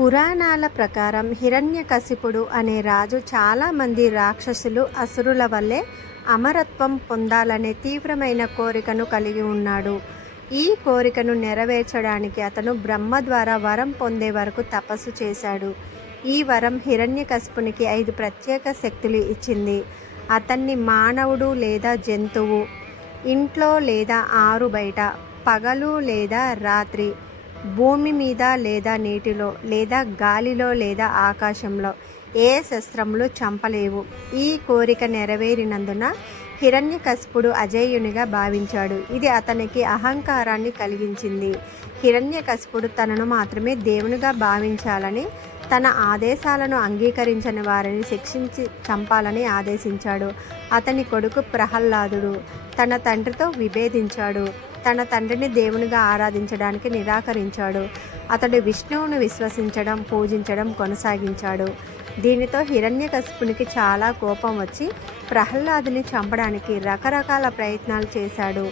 పురాణాల ప్రకారం హిరణ్యకశిపుడు అనే రాజు చాలామంది రాక్షసులు అసురుల వల్లే అమరత్వం పొందాలనే తీవ్రమైన కోరికను కలిగి ఉన్నాడు. ఈ కోరికను నెరవేర్చడానికి అతను బ్రహ్మ ద్వారా వరం పొందే వరకు తపస్సు చేశాడు. ఈ వరం హిరణ్యకశిపునికి ఐదు ప్రత్యేక శక్తులు ఇచ్చింది. అతన్ని మానవుడు లేదా జంతువు ఇంట్లో లేదా ఆరు బయట పగలు లేదా రాత్రి భూమి మీద లేదా నీటిలో లేదా గాలిలో లేదా ఆకాశంలో ఏ శస్త్రములు చంపలేవు. ఈ కోరిక నెరవేరినందున హిరణ్యకశిపుడు అజేయునిగా భావించాడు. ఇది అతనికి అహంకారాన్ని కలిగించింది. హిరణ్యకశిపుడు తనను మాత్రమే దేవునిగా భావించాలని తన ఆదేశాలను అంగీకరించని వారిని శిక్షించి చంపాలని ఆదేశించాడు. అతని కొడుకు ప్రహ్లాదుడు తన తండ్రితో విభేదించాడు. తన తండ్రిని దేవునిగా ఆరాధించడానికి నిరాకరించాడు. అతడు విష్ణువును విశ్వసించడం పూజించడం కొనసాగించాడు. దీనితో హిరణ్యకశిపునికి చాలా కోపం వచ్చి ప్రహ్లాదుని చంపడానికి రకరకాల ప్రయత్నాలు చేశాడు.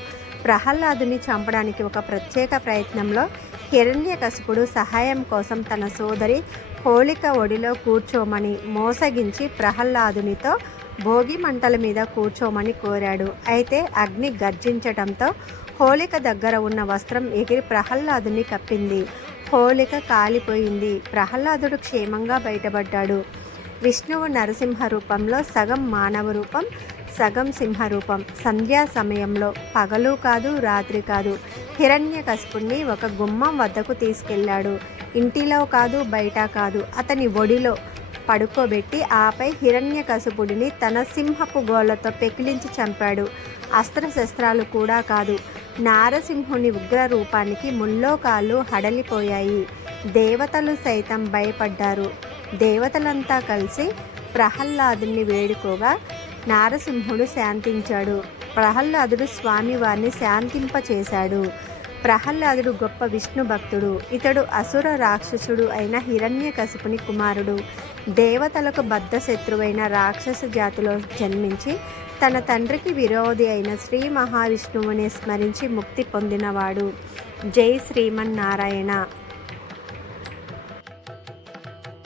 ప్రహ్లాదుని చంపడానికి ఒక ప్రత్యేక ప్రయత్నంలో హిరణ్యకశిపుడు సహాయం కోసం తన సోదరి హోళిక ఒడిలో కూర్చోమని మోసగించి ప్రహ్లాదునితో భోగి మంటల మీద కూర్చోమని కోరాడు. అయితే అగ్ని గర్జించటంతో హోళిక దగ్గర ఉన్న వస్త్రం ఎగిరి ప్రహ్లాదుని కప్పింది. హోళిక కాలిపోయింది. ప్రహ్లాదుడు క్షేమంగా బయటపడ్డాడు. విష్ణువు నరసింహ రూపంలో సగం మానవ రూపం సగం సింహ రూపం. సంధ్యా సమయంలో పగలు కాదు రాత్రి కాదు. హిరణ్యకశిపుణ్ణి ఒక గుమ్మం వద్దకు తీసుకెళ్ళాడు. ఇంటిలో కాదు బయట కాదు. అతని ఒడిలో పడుకోబెట్టి ఆపై హిరణ్యకశిపుడిని తన సింహపు గోళ్ళతో పెకిలించి చంపాడు. అస్త్రశస్త్రాలు కూడా కాదు. నారసింహుని ఉగ్ర రూపానికి ముల్లోకాలు హడలిపోయాయి. దేవతలు సైతం భయపడ్డారు. దేవతలంతా కలిసి ప్రహ్లాదుని వేడుకోగా నారసింహుడు శాంతించాడు. ప్రహ్లాదుడు స్వామివారిని శాంతింపచేశాడు. ప్రహ్లాదుడు గొప్ప విష్ణు భక్తుడు. ఇతడు అసుర రాక్షసుడు అయిన హిరణ్యకశిపుని కుమారుడు. దేవతలకు బద్ధ శత్రువైన రాక్షస జాతిలో జన్మించి తన తండ్రికి విరోధి అయిన శ్రీ మహావిష్ణువుని స్మరించి ముక్తి పొందినవాడు. జై శ్రీమన్నారాయణ.